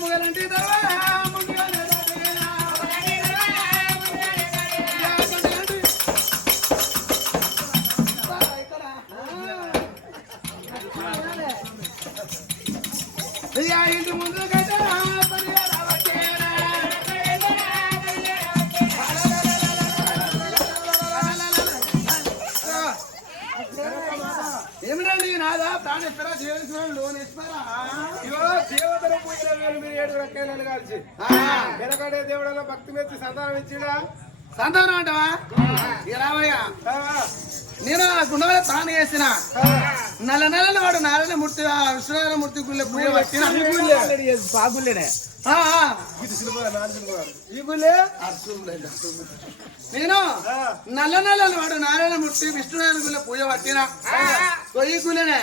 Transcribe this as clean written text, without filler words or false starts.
ముగలంటి తర్వాత ఇంటి ముందు ఏమిటండి నాదా ప్రాణిస్తారా జీవించిన లోన్ ఇస్తారా దేవతల పూజలో మీరు 7 రకాయలు కాల్చి వెనకడే దేవుడలో భక్తి మెచ్చి సంతానం ఇచ్చిడా సంతానం అంటావా రావయ్యా నేను ఆ గుండె ప్రాణం చేసిన నెల వాడు నారాయణ మూర్తి విశ్వనారాయణ మూర్తి గుళ్ళ పూజ పట్టిన బాగులేనే నేను నల్ల వాడు నారాయణ మూర్తి విష్ణునారాయణ గుళ్ళ పూజ పట్టిన ఈ గుళ్ళనే